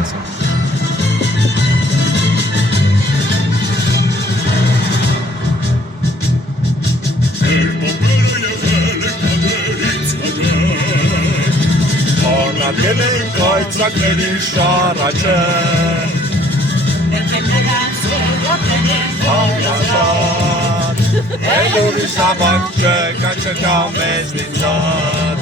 ասեմ։ Արնակել ենք այծակների շարաչը, Արաշատ, էլ ուրիշ ավակ չկա մեզնից ատ,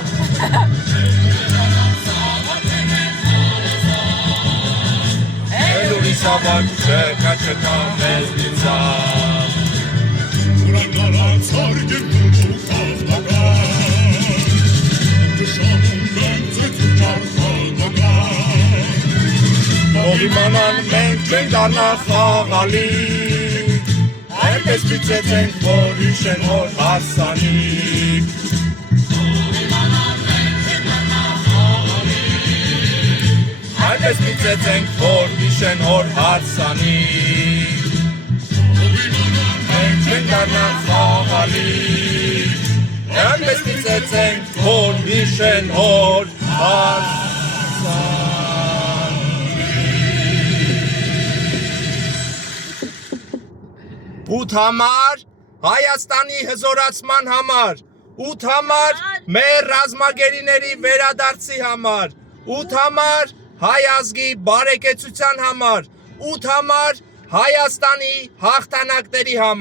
էլ ուրիշ ավակ չկա մեզնից ատ, Ուրան արած հարգեր դու կավնական, Դշանում մենք ձեթու ճարխանական, Ող իմանան մենք չենք դառնա խաղալիք, Այնպես պիծեցենք, որ հիշեն հոր հասանիք, Այնպես պիծեցենք, որ հիշեն հոր հասանիք, Մենք չենք դառնա խաղալիք, Այնպես պիծեցենք, որ հիշեն հոր հասանիք, Ութ համար, Հայաստանի հզորացման համար, ութ համար, մեր ռազմագերիների վերադարձի համար, ութ համար, հայ ազգի բարեկեցության համար, ութ համար, Հայաստանի հաղթանակների համար։